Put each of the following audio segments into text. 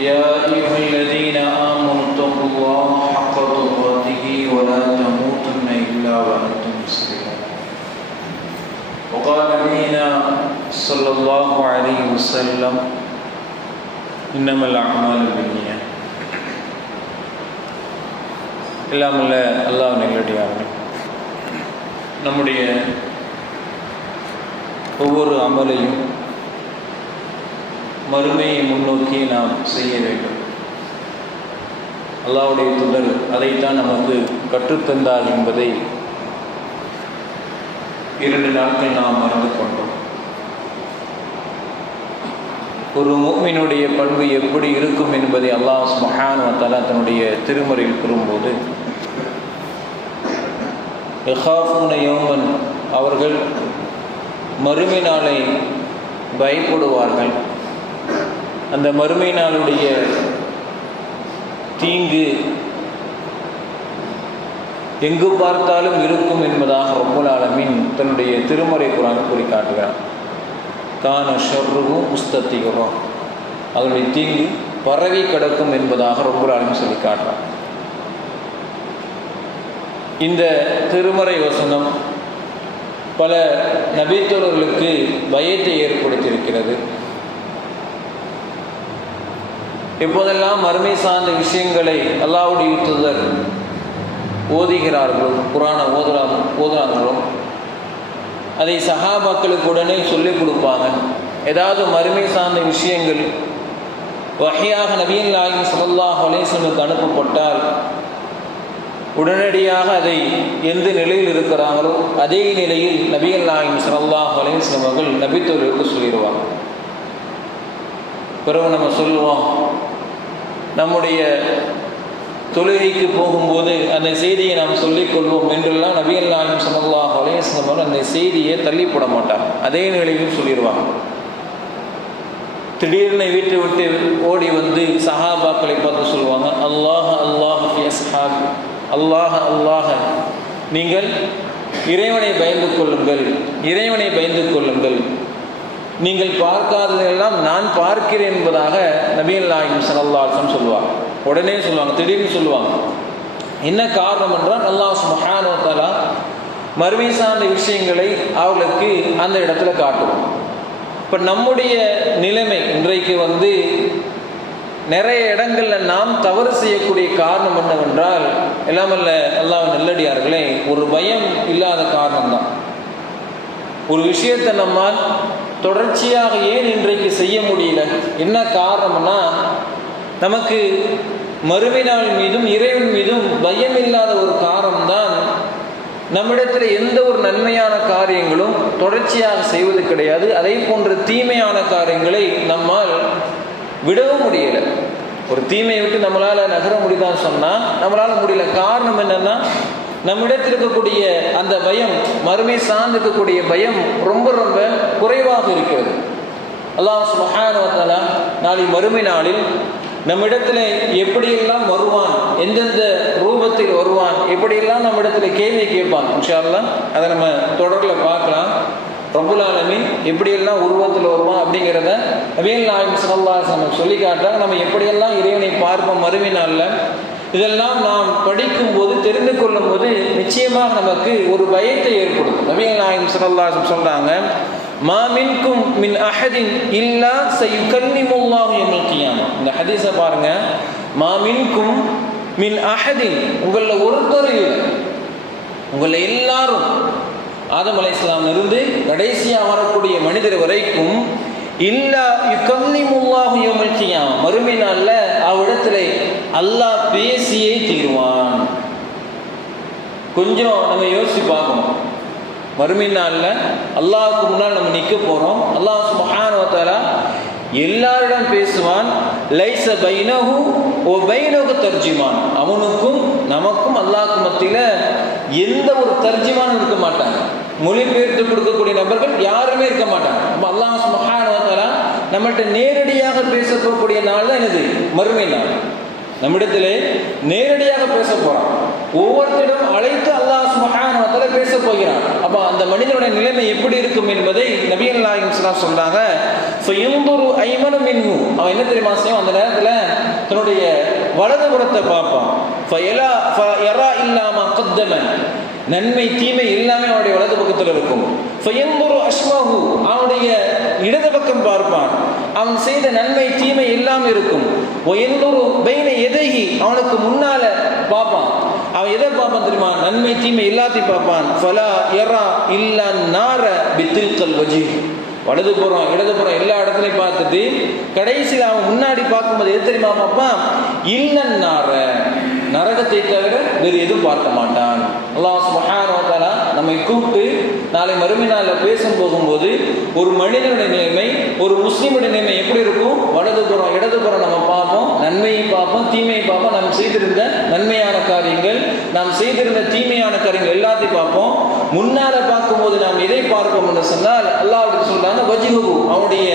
يا أيها الذين آمنوا اتقوا الله حق تقاته ولا تموتن إلا وأنتم مسلمون. وقال نبينا صلى الله عليه وسلم إنما الأعمال بالنيات. எல்லாம் உள்ள அல்லாஹ் நல்லடியார்கள், நம்முடைய ஒவ்வொரு அமலையும் மறுமையை முன்னோக்கி நாம் செய்ய வேண்டும். அல்லாஹ்வுடைய தூதர் அதைத்தான் நமக்கு கற்றுத்தந்தார் என்பதை 2 நாட்கள் நாம் மறந்து கொண்டோம். ஒரு முஃமினுடைய பண்பு எப்படி இருக்கும் என்பதை அல்லாஹ் சுப்ஹானஹு வ தஆலா தன்னுடைய திருமறையில் கூறும்போது, யகாஃபூன யௌமன், அவர்கள் மறுமை நாளை பயப்படுவார்கள். அந்த மறுமை நாளுடைய தீங்கு எங்கு பார்த்தாலும் இருக்கும் என்பதாக ரப்புல் ஆலமீன் தன்னுடைய திருமறை குர்ஆனில் கூறி காட்டுகிறார். கான ஷர்ருஹு முஸ்தத்திரா, அவருடைய தீங்கு பரவி கிடக்கும் என்பதாக ரப்புல் ஆலமீன் சொல்லி காட்டுறார். இந்த திருமறை வசனம் பல நபித்தோழர்களுக்கு பயத்தை ஏற்படுத்தியிருக்கிறது. எப்போதெல்லாம் மறுமை சார்ந்த விஷயங்களை அல்லாஹ்வுடைய தூதர் ஓதுகிறார்களோ, குர்ஆனை ஓதுறாங்களோ, அதை சஹாபாக்களுக்கு உடனே சொல்லிக் கொடுப்பாங்க. ஏதாவது மறுமை சார்ந்த விஷயங்கள் வஹியாக நபிகள் நாயகம் ஸல்லல்லாஹு அலைஹி வஸல்லம் அனுப்பப்பட்டால் உடனடியாக அதை எந்த நிலையில் இருக்கிறாங்களோ அதே நிலையில் நபிகள் நாயகம் ஸல்லல்லாஹு அலைஹி வஸல்லம் அவர்கள் நபித்தோர்களுக்கு சொல்லிடுவாங்க. பிறகு நம்ம சொல்லுவோம், நம்முடைய தொழுகைக்கு போகும்போது அந்த செய்தியை நாம் சொல்லிக்கொள்வோம் என்றெல்லாம் நபிகள் நாயகம் ஸல்லல்லாஹு அலைஹி வஸல்லம் அவர்கள் அந்த செய்தியை தள்ளிப்பட மாட்டாங்க, அதே நிலையில் சொல்லிடுவாங்க. திடீர்னு வீட்டை விட்டு ஓடி வந்து சஹாபாக்களை பார்த்து சொல்லுவாங்க, அல்லாஹ் அல்லாஹ் ஃபி அஸ்ஹாபி, அல்லாஹ் அல்லாஹ், நீங்கள் இறைவனை பயந்து கொள்ளுங்கள், இறைவனை பயந்து கொள்ளுங்கள், நீங்கள் பார்க்காததெல்லாம் நான் பார்க்கிறேன் என்பதாக நபிகள் நாயகம் ஸல்லல்லாஹு அலைஹி வஸல்லம் சொல்லுவாங்க. உடனே சொல்லுவாங்க, திடீர்னு சொல்லுவாங்க. என்ன காரணம் என்றால் அல்லாஹ் சுப்ஹானஹு வ தஆலா மறுமை சார்ந்த விஷயங்களை அவர்களுக்கு அந்த இடத்துல காட்டுவோம். இப்போ நம்முடைய நிலைமை இன்றைக்கு நிறைய இடங்களில் நாம் தவறு செய்யக்கூடிய காரணம் என்னவென்றால், எல்லாமல்ல அல்லாஹ் நல்லடியார்களே, ஒரு பயம் இல்லாத காரணம்தான். ஒரு விஷயத்தை நம்மால் தொடர்ச்சியாக ஏன் இன்றைக்கு செய்ய முடியல, என்ன காரணம்னா நமக்கு மறுமை நாள் மீதும் இறைவன் மீதும் பயம் இல்லாத ஒரு காரணம்தான். நம்மிடத்தில் எந்த ஒரு நன்மையான காரியங்களும் தொடர்ச்சியாக செய்வது கிடையாது. அதே போன்ற தீமையான காரியங்களை நம்மால் விடவும் முடியலை. ஒரு தீமையை விட்டு நம்மளால் நகர முடியுதான்னு சொன்னால் நம்மளால் முடியல. காரணம் என்னன்னா, நம்மிடத்தில் இருக்கக்கூடிய அந்த பயம், மறுமை சார்ந்திருக்கக்கூடிய பயம் ரொம்ப ரொம்ப குறைவாக இருக்கிறது. அல்லாஹ் சுப்ஹானஹு வ தஆலா நாளை மறுமை நாளில் நம்மிடத்தில் எப்படியெல்லாம் வருவான், எந்தெந்த ரூபத்தில் வருவான், எப்படியெல்லாம் நம்மிடத்தில் கேள்வி கேட்பான். இன்ஷா அல்லாஹ் அதை நம்ம தொடரில் பார்க்கலாம். ரப்புல் ஆலமீன் எப்படியெல்லாம் உருவத்தில் வருவான் அப்படிங்கிறத நபிகள் நாயகம் ஸல்லல்லாஹு அலைஹி வஸல்லம் சொல்லி காட்டுறாங்க. நம்ம எப்படியெல்லாம் இறைவனை பார்ப்போம் மறுமை நாளில், இதெல்லாம் நாம் படிக்கும் போது தெரிந்து கொள்ளும் போது நிச்சயமாக நமக்கு ஒரு பயத்தை ஏற்படுத்தும். நபிகள் நாயகம் ஸல்லல்லாஹு அலைஹி வஸல்லம் சொல்றாங்க, மா மின்கும் மின் அஹதின் இல்லா சயுகல்லிமுல்லாஹு யௌமல் கியாமா. இந்த ஹதீஸை பாருங்க, மா மின்கும் மின் அஹதின், உங்கள ஒருத்தர் இல்லை, உங்கள எல்லாரும் ஆதம் அலைஹிஸ்ஸலாம் இருந்து கடைசியாக வரக்கூடிய மனிதர் வரைக்கும் இல்லா யுகல்லிமுல்லாஹு யௌமல் கியாமா, மறுமை நாளில் அவ்விடத்துல அல்லாஹ் பேசியே தீருவான். கொஞ்சம் நம்ம யோசிச்சு பார்க்கணும். மறுமை நாளில் அல்லாஹ்வுக்கு முன்னால் நம்ம நிற்க போகிறோம். அல்லாஹ் சுப்ஹானஹு வ தஆலா எல்லாரிடம் பேசுவான். லைஸ பைனஹு வ பைனஹு தர்ஜிமான், அவனுக்கும் நமக்கும் அல்லாஹ்வுக்கு மத்தியில் எந்த ஒரு தர்ஜிமானும் இருக்க மாட்டாங்க. மொழிபெயர்த்து கொடுக்கக்கூடிய நபர்கள் யாருமே இருக்க மாட்டாங்க. நம்ம அல்லாஹ் சுப்ஹானஹு வ தஆலா நம்மள்கிட்ட நேரடியாக பேசக்கூடிய நாள் தான் என்னது? மறுமை நாள். நம்மிடத்திலே நேரடியாக பேச போகிறான். ஒவ்வொருத்தரும் அழைத்து அல்லாஹ் சுப்ஹானஹு வ தஆலா பேச போகிறான். அப்ப அந்த மனிதனுடைய நிலைமை எப்படி இருக்கும் என்பதை நபிகள் நாயகம் ஸல்லல்லாஹு அலைஹி வஸல்லம் சொல்றாங்க. ஃபயன்துரு ஐமன மின்ஹு, அவன் என்ன தெரியுமா செய்வான்? அந்த நேரத்துல தன்னுடைய வலதுபுறத்தை பார்ப்பான். ஃபயரா இல்லா மா கத்தம, நன்மை தீமை எல்லாமே அவனுடைய வலது பக்கத்தில் இருக்கும். ஃபயன்துரு அஷ்மஹு, அவனுடைய இடது பக்கம் பார்ப்பான், அவன் செய்த நன்மை தீமை எல்லாம் இருக்கும். வயன்துரு பைன எதைஹி, அவனுக்கு முன்னால பார்ப்பான். அவன் எதை பார்ப்பான் தெரியுமா? நன்மை தீமை எல்லாத்தையும் பார்ப்பான். ஃபலா யரா இல்லா நார பித்தில்கல் வஜீஹ், வலதுபுறம் இடதுபுறம் எல்லா இடத்துலையும் பார்த்துட்டு கடைசியில் அவன் முன்னாடி பார்க்கும்போது எது தெரியுமா பார்ப்பான்? இல்லன் நார, நரகத்தை தவிர வேறு எதுவும் பார்க்க மாட்டான். அல்லாஹ் சுப்ஹானஹு வ தஆலா நம்மை கூப்பிட்டு நாளை மறுமை நாளில் பேசும் போகும்போது ஒரு மனிதனுடைய நிலைமை, ஒரு முஸ்லீமுடைய நிலைமை எப்படி இருக்கும்? வலதுபுறம் இடதுபுறம் நம்ம பார்ப்போம், நன்மையை பார்ப்போம், தீமையை பார்ப்போம். நாம் செய்திருந்த நன்மையான காரியங்கள், நாம் செய்திருந்த தீமையான காரியங்கள் எல்லாத்தையும் பார்ப்போம். முன்னால பார்க்கும்போது நாம் எதை பார்ப்போம் என்று சொன்னால், அல்லாஹ் சொல்றாங்க வஜ்ஹுஹு, அவனுடைய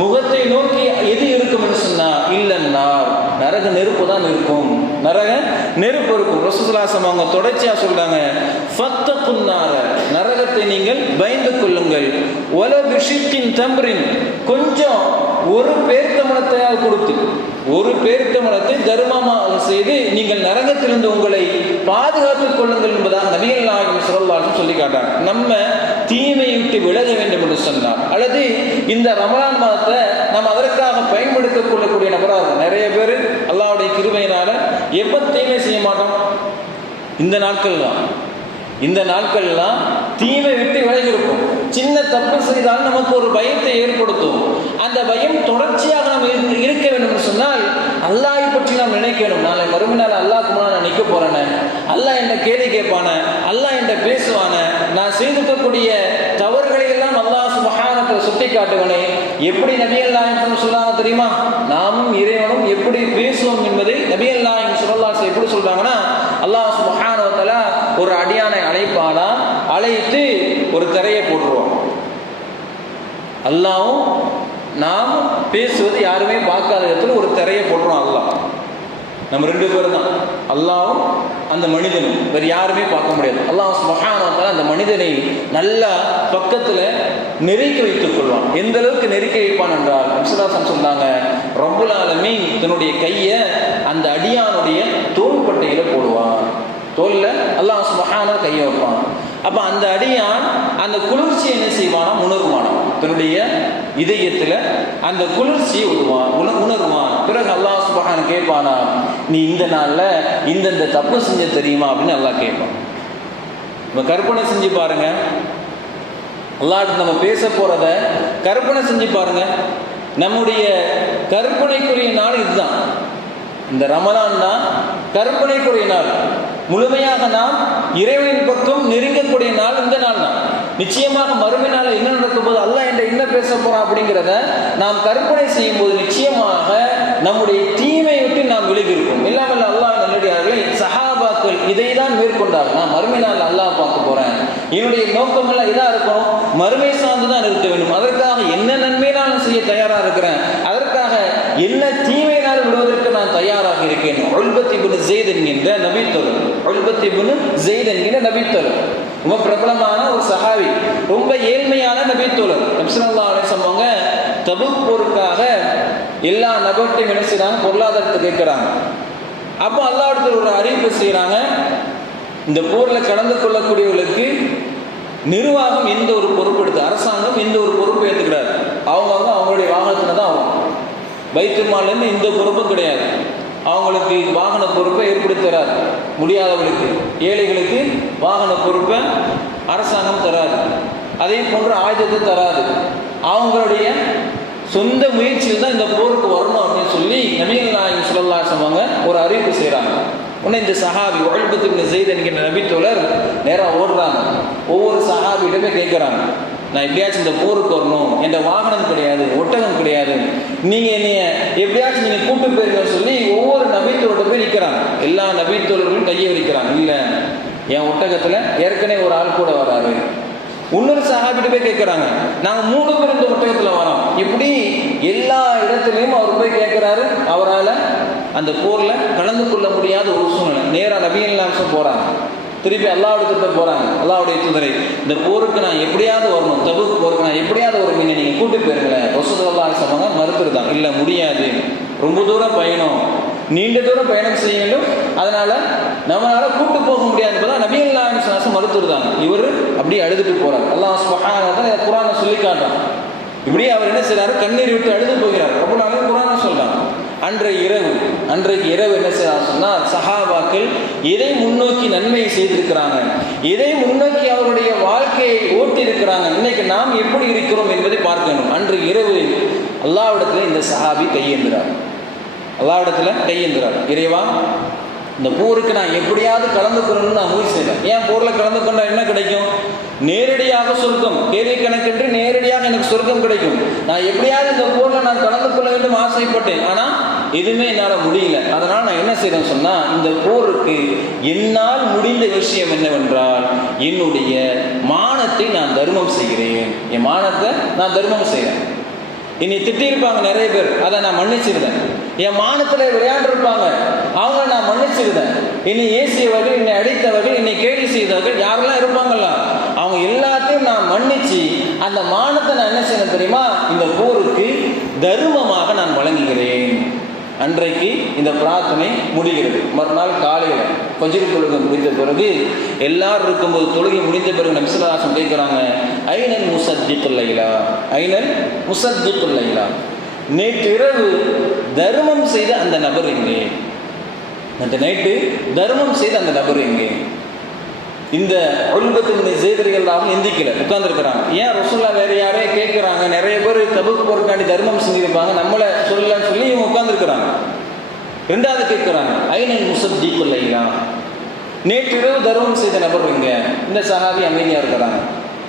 முகத்தை நோக்கி எது இருக்கும் என்று சொன்னா இல்லன்னா நரக நெருப்பு தான் இருக்கும், நரக நெருப்பு இருக்கும். ரசூலுல்லாஹி அவங்க தொடர்ச்சியா சொல்றாங்க, ஃபத்தகுன்னார, நரகத்தை நீங்கள் பயந்து கொள்ளுங்கள். வல பிஷிக்கின் தம்ரின், கொஞ்சம் ஒரு பேரித்தம்பழத்தையால் கொடுத்து, ஒரு பேரித்தம்பழத்தை தர்மமாக செய்து நீங்கள் நரகத்திலிருந்து உங்களை பாதுகாத்துக் கொள்ளுங்கள் என்பதாக நபிகள் நாயகம் ஸல்லல்லாஹு அலைஹி வஸல்லம் சொல்லி காட்டாங்க. நம்ம தீமையை விட்டு விலக வேண்டும் என்று சொன்னார். அல்லது இந்த ரமலான் மாதத்தை நம்ம அதற்காக பயன்படுத்திக் கொள்ளக்கூடிய நபராக நிறைய பேர் அல்லாஹ்வுடைய கிருபையினால எப்ப தீமை செய்ய மாட்டோம்? இந்த நாட்கள் தான், இந்த நாட்கள்லாம் தீமை விட்டு விலகி இருக்கும். சின்ன தப்பு செய்தால் நமக்கு ஒரு பயத்தை ஏற்படுத்தும். அந்த பயம் தொடர்ச்சியாக நம்ம இருக்க வேண்டும் என்று சொன்னால் அல்லாஹை பற்றி நாம் நினைக்கணும். நாளை மறுமையினால் அல்லாஹ்க்கு முன்னால் நான் நிற்க போறேனே, அல்லாஹ் என்ன கேள்வி கேட்பானே, அல்லாஹ் என்ன பேசுவானே, நான் செய்திருக்கக்கூடிய தவறுகளை எல்லாம் அல்லாஹ் சுப்ஹானஹு வ சுட்டி காட்டுவனே. எப்படி நபிகள் நாயகம் சொல்றாங்க தெரியுமா? நாமும் இறைவனும் எப்படி பேசுவோம் என்பதை நபிகள் நாயகம் ஸல்லல்லாஹு அலைஹி வஸல்லம் எப்படி சொல்றாங்கன்னா, அல்லாஹ் சுப்ஹானஹு வ தஆலா ஒரு அடியானை அழைப்பானா, அழைத்து ஒரு திரையை போட்டுருவோம். அல்லாஹ்வும் நாம் பேசுவது யாருமே பார்க்காத இடத்துல ஒரு திரையை போட்டுருவோம். அல்லாஹ் நம்ம ரெண்டு பேரும் தான், அல்லாஹ்வும் அந்த மனிதனும், வேறு யாருமே பார்க்க முடியாது. அல்லாஹ் சுப்ஹானஹு வ தஆலா அந்த மனிதனை நல்லா பக்கத்தில் நெருக்கி வைத்துக் கொள்வான். எந்த அளவுக்கு நெருக்கி வைப்பான் என்றால் ரசூலுல்லாஹி சொன்னாங்க, ரப்புல் ஆலமீன் தன்னுடைய கையை அந்த அடியானுடைய தோள்பட்டையில போடுவான். தோல்ல அல்லாஹ் சுப்ஹானஹு கையை வைப்பான். அப்ப அந்த அடியான் அந்த குளிர்ச்சி என்ன செய்வானா? உணர்வான். தன்னுடைய இதயத்துல அந்த குளிர்ச்சியை உணர்வான். பிறகு அல்லாஹ் சுப்ஹானஹு கேட்பானா, நீ இந்த நாள்ல இந்த தப்பு செஞ்ச தெரியுமா அப்படின்னு அல்லாஹ் கேட்பான். நம்ம கற்பனை செஞ்சு பாருங்க, அல்லாஹ்ட்ட நம்ம பேச போறத கற்பனை செஞ்சு பாருங்க. நம்முடைய கற்பனைக்குரிய நாள் இதுதான். இந்த ரமலான் தான் கற்பனைக்குரிய நாள். முழுமையாக நாம் இறைவனின் பக்கம் நெருங்கக்கூடிய நாள் இந்த நாள் தான். நிச்சயமாக மறுமை நாள் என்ன நடக்கும் போது அல்லாஹ் என்ற என்ன பேச போறான் அப்படிங்கிறத நாம் கற்பனை செய்யும் போது நிச்சயமாக நம்முடைய தீமையை விட்டு நாம் விலகி இருப்போம். இல்லாமல் அல்லாஹ் நல்லடியார்களே, சஹாபாக்கள் இதை தான் மேற்கொண்டார்கள். நான் மறுமை நாள் அல்லாஹ் பார்க்க போறேன், என்னுடைய நோக்கம் எல்லாம் இதா இருக்கணும், மறுமை சார்ந்து தான் இருக்க வேண்டும். அதற்காக என்ன நன்மையினாலும் செய்ய தயாரா இருக்கிறேன், அதற்காக என்ன தீமையினாலும் விடுவதற்கு நான் தயாராக இருக்கேன். உல்பத் இப்னு ஸைத் என்கின்ற நபித்தோழர், உல்பத் இப்னு ஸைத் என்கின்ற நபித்தோழர் ரொம்ப பிரபலமான ஒரு சஹாபி, ரொம்ப ஏழ்மையான நபித்தோழர். நபி ஸல்லல்லாஹு அலைஹி வஸல்லம் தபூக் போருக்காக எல்லா நபர்கிட்டையும் என்ன செய்றாங்க? பொருளாதாரத்தை கேட்கிறாங்க. அப்போ அல்லாஹ்விடத்தில் ஒரு அறிவிப்பு செய்யறாங்க, இந்த போர்ல கலந்து கொள்ளக்கூடியவர்களுக்கு நிர்வாகம் எந்த ஒரு பொறுப்பு எடுத்து, அரசாங்கம் எந்த ஒரு பொறுப்பு ஏற்றுக்கிறார், அவங்கவுங்க அவங்களுடைய வாகனத்துல தான் ஆகும். பைத்துல் மால்லேருந்து எந்த பொறுப்பும் கிடையாது. அவங்களுக்கு வாகன பொறுப்பை ஏற்படுத்தி தராது. முடியாதவர்களுக்கு, ஏழைகளுக்கு வாகன பொறுப்பை அரசாங்கம் தராது. அதே போன்று ஆயுதத்தை தராது. அவங்களுடைய சொந்த முயற்சியில் தான் இந்த போருக்கு வரணும் அப்படின்னு சொல்லி நபிகள் நாயகம் ஸல்லல்லாஹு அலைஹி வஸல்லம் ஒரு அறிவிப்பு செய்கிறாங்க. உடனே இந்த சஹாபி உல்பத் இப்னு ஸைத் என்கிற நபித்தோழர் நேராக ஓடுறாங்க. ஒவ்வொரு சஹாபியிடமே கேட்குறாங்க, நான் எப்படியாச்சும் இந்த போருக்கு வரணும், என்ற வாகனம் கிடையாது, ஒட்டகம் கிடையாது, நீங்க என்னைய எப்படியாச்சும் நீங்க கூட்டு போயிருங்கன்னு சொல்லி ஒவ்வொரு நபித்தோழர்கிட்ட போய் நிற்கிறாங்க. எல்லா நபித்தோழர்களும் கையை விரிக்கிறாங்க, இல்லை என் ஒட்டகத்துல ஏற்கனவே ஒரு ஆள் கூட வராரு. இன்னொரு சஹாபிட்ட போய் கேட்கிறாங்க, நாங்க 3 பேர் இந்த ஒட்டகத்துல வரோம். இப்படி எல்லா இடத்துலையும் அவர் போய் கேட்கிறாரு, அவரால் அந்த போரில் கலந்து கொள்ள முடியாத ஒரு சூழ்நிலை. நேராக நபிகள் போகிறாங்க, திருப்பி அல்லாஹ்விடத்திட்ட போகிறாங்க. அல்லாஹ்வுடைய தூதரை, இந்த போருக்கு நான் எப்படியாவது வரணும், தபூக் போருக்கு நான் எப்படியாவது ஒரு மீனை நீங்கள் கூட்டு போயிருங்களேன். ரசூலுல்லாஹி ஸல்லல்லாஹு அலைஹி வஸல்லம் மறுத்துருந்தாங்க, இல்லை முடியாது, ரொம்ப தூரம் பயணம், நீண்ட தூரம் பயணம் செய்ய வேண்டும், அதனால நம்மளால கூட்டு போக முடியாது என்பதான் நபிகள் நாயகம் ஸல்லல்லாஹு அலைஹி வஸல்லம் மறுத்துருந்தாங்க. இவர் அப்படியே அழுதுட்டு போறார். அல்லாஹ் சுப்ஹானஹு வ தஆலா குர்ஆனை சொல்லி காட்டுறான். இப்படியே அவர் என்ன செய்றாரு, கண்ணீர் விட்டு அழுது போகிறார். ரப்பல் ஆலமீன் குர்ஆனை சொல்றாங்க. அன்றைக்கு இரவு என்ன செய்யறாங்க சொன்னால், சஹாபாக்கள் எதை முன்னோக்கி நன்மையை செய்திருக்கிறாங்க, எதை முன்னோக்கி அவருடைய வாழ்க்கையை ஓட்டி இருக்கிறாங்க, இன்னைக்கு நாம் எப்படி இருக்கிறோம் என்பதை பார்க்கணும். அன்றைக்கு இரவு அல்லாஹ்விடத்தில் இந்த சஹாபி கையேந்துறார். இறைவா, இந்த போருக்கு நான் எப்படியாவது கலந்து கொள்ளணும்னு நான் முயற்சி செய்வேன். ஏன் போரில் கலந்து கொண்டா என்ன கிடைக்கும்? நேரடியாக சொர்க்கம், கேள்வி கணக்கின்றி நேரடியாக எனக்கு சொர்க்கம் கிடைக்கும். நான் எப்படியாவது இந்த போரில் நான் கலந்து கொள்ள வேண்டும் ஆசைப்பட்டேன், ஆனால் எதுவுமே என்னால் முடியல. அதனால் நான் என்ன செய்யறேன்னு சொன்னால், இந்த போருக்கு என்னால் முடிந்த விஷயம் என்னவென்றால், என்னுடைய மானத்தை நான் தர்மம் செய்கிறேன். என் மானத்தை நான் தர்மம் செய்கிறேன். என்னை திட்டிருப்பாங்க நிறைய பேர், அதை நான் மன்னிச்சிருந்தேன். என் மானத்தில் விளையாண்டுருப்பாங்க, அவங்க நான் மன்னிச்சிருந்தேன். என்னை ஏசியவர்கள், என்னை அடித்தவர்கள், என்னை கேலி செய்தவர்கள் யாரெல்லாம் இருப்பாங்கல்ல, அவங்க எல்லாத்தையும் நான் மன்னிச்சு அந்த மானத்தை நான் என்ன செய்யணும் தெரியுமா, இந்த போருக்கு தர்மமாக நான் வழங்குகிறேன். அன்றைக்கு இந்த பிரார்த்தனை முடிகிறது. மறுநாள் காலையில் ஃபஜ்ர் தொழுகை முடிந்த பிறகு, எல்லாரும் இருக்கும்போது தொழுகை முடிந்த பிறகு நபி ஸல்லல்லாஹு அலைஹி வஸல்லம் கேட்குறாங்க, ஐனல் முஸத்திக்குல் லைலா, நேற்று இரவு தர்மம் செய்த அந்த நபர் எங்கே? நேற்று நைட்டு தர்மம் செய்த அந்த நபர் எங்கே? இந்த ஒழுங்கத்தின் செய்திகள் எந்திக்கல, உட்கார்ந்துருக்கிறாங்க. ஏன் ரசூலுல்லாஹ் வேற யாரையே கேட்குறாங்க? நிறைய பேர் தபூக் போருக்காண்டி தர்மம் செஞ்சிருப்பாங்க, நம்மளை சொல்லலன்னு சொல்லி இவங்க உட்கார்ந்துருக்கிறாங்க. ரெண்டாவது கேட்குறாங்க, ஐனல் முஸத்திக்குல் லைலா, நேற்றிரவு தர்மம் செய்த நபர் எங்க? இந்த சஹாபி அமைதியாக இருக்கிறாங்க.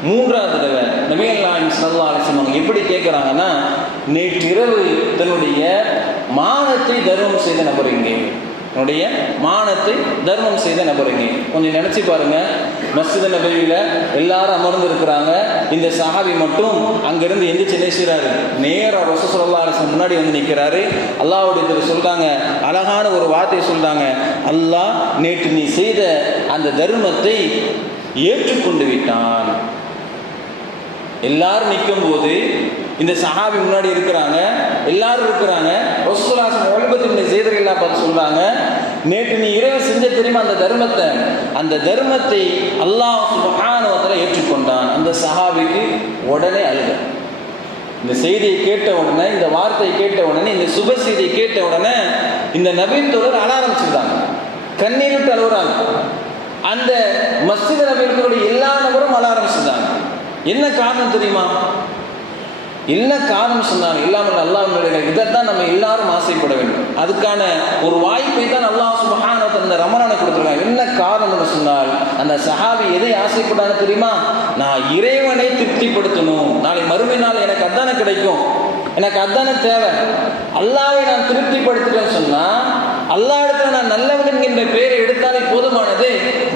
மூன்றாவது தடவை நபிகள் நாயகம் ஸல்லல்லாஹு அலைஹி வஸல்லம் எப்படி கேட்குறாங்கன்னா, நேற்றிரவு தன்னுடைய மானத்தை தர்மம் செய்த நபர் எங்கே? என்னுடைய மானத்தை தர்மம் செய்த நபர் எங்கே? கொஞ்சம் நினைச்சு பாருங்க. மஸ்ஜித் நபவியில எல்லாரும் அமர்ந்து இருக்கிறாங்க, இந்த சஹாபி மட்டும் அங்கிருந்து எந்திரிச்சு என்ன செய்றாரு, நேரா ரசூல் ஸல்லல்லாஹு அலைஹி வஸல்லம் முன்னாடி வந்து நிற்கிறாரு. அல்லாஹ்வுடைய சொல்றாங்க, அழகான ஒரு வார்த்தை சொல்றாங்க, அல்லாஹ் நேற்று நீ செய்த அந்த தர்மத்தை ஏற்றுக்கொண்டு விட்டான். எல்லாரும் நிற்கும் போது இந்த சஹாபி முன்னாடி இருக்கிறாங்க, எல்லாரும் இருக்கிறாங்க. ரசூலுல்லாஹி வஸல்லம் செய்திகளெல்லாம் பார்த்து சொல்றாங்க, நேற்று நீ இரவு செஞ்ச தெரியுமா அந்த தர்மத்தை அல்லாஹ் சுப்ஹானஹு வ தஆலா ஏற்றுக்கொண்டான். அந்த சஹாபிக்கு உடனே அழுக. இந்த செய்தியை கேட்ட உடனே, இந்த வார்த்தையை கேட்ட உடனே, இந்த சுப செய்தியை கேட்ட உடனே இந்த நபி தோழர் அழ ஆரம்பிச்சிருந்தாங்க, கண்ணீர் விட்டு அழுகுறாங்க. அந்த மஸ்ஜித் நபவியினுடைய எல்லா நபரும் அழ ஆரம்பிச்சிருந்தாங்க. என்ன காரணம் தெரியுமா? என்ன காரணம் சொன்னாங்க? இல்லாமல் அல்லாஹ்வுடைய இதைத்தான் நம்ம எல்லாரும் ஆசைப்பட வேண்டும். அதுக்கான ஒரு வாய்ப்பை தான் அல்லாஹ் சுப்ஹானஹு வ தஆலா இந்த ரமலானை கொடுத்துருக்காங்க. என்ன காரணம்னு சொன்னால், அந்த சஹாபி எதை ஆசைப்பட்டாங்க தெரியுமா? நான் இறைவனை திருப்திப்படுத்தணும், நாளை மறுமை நாள் எனக்கு அதானே கிடைக்கும், எனக்கு அதானே தேவை. அல்லாஹ்வை நான் திருப்திப்படுத்திட்டேன்னு சொன்னா, அல்லாஹ் இடத்துல நான் நல்லவன் என்கின்ற பெயரை எடுத்தாலே போதுமானது,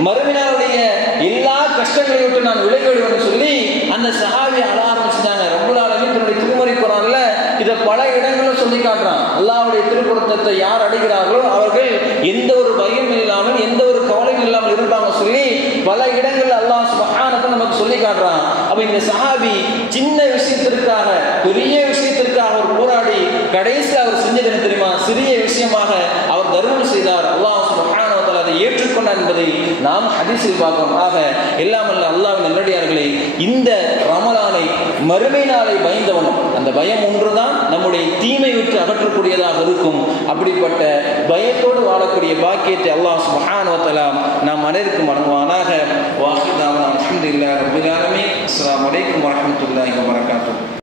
மறுமையினுடைய எல்லா கஷ்டங்களை விட்டு நான் விலகிவிடுவேன்னு சொல்லி அந்த சஹாபி அழ ஆரம்பிச்சிட்டாங்க. ரப்பல் ஆலமீன் தன்னுடைய திருமறை குர்ஆன்ல இதை பல இடங்களும் சொல்லி காட்டுறான். அல்லாஹ்வுடைய திருப்பொருத்தத்தை யார் அடைகிறார்களோ அவர்கள் எந்த ஒரு பயம் இல்லாமல், எந்த ஒரு கவலையும் இல்லாமல் இருப்பாங்க சொல்லி பல இடங்கள்ல அல்லாஹ் சுப்ஹானஹு வ தஆலா நமக்கு சொல்லி காட்டுறான். அப்ப இந்த சஹாபி சின்ன விஷயத்திற்காக, பெரிய விஷயத்திற்காக அவர் போராடி கடைசியில் அவர் செஞ்சது என்ன தெரியுமா? சிறிய விஷயமாக அவர் தர்மம் செய்தார். அல்லாஹ் சுப்ஹானஹு வ தஆலா அதை ஏற்றுக்கொண்டார் என்பதை நாம் ஹதீஸில் பார்க்கிறோம். ஆக எல்லாமல்ல அல்லாஹ்வின் நல்லடியார்களே, இந்த ரமலானை, மறுமை நாளை பயந்தவனும், அந்த பயம் ஒன்றுதான் நம்முடைய தீமை விட்டு அகற்றக்கூடியதாக இருக்கும். அப்படிப்பட்ட பயத்தோடு வாழக்கூடிய பாக்கியத்தை அல்லாஹ் சுப்ஹானஹு வ தஆலா நாம் அனைவருக்கும் வழங்குவானாக. வாஹிர் தாவனா அல்ஹம்துலில்லாஹி ரப்பில் ஆலமீன். அஸ்ஸலாமு அலைக்கும் வரஹ்மத்துல்லாஹி வபரகாத்துஹு.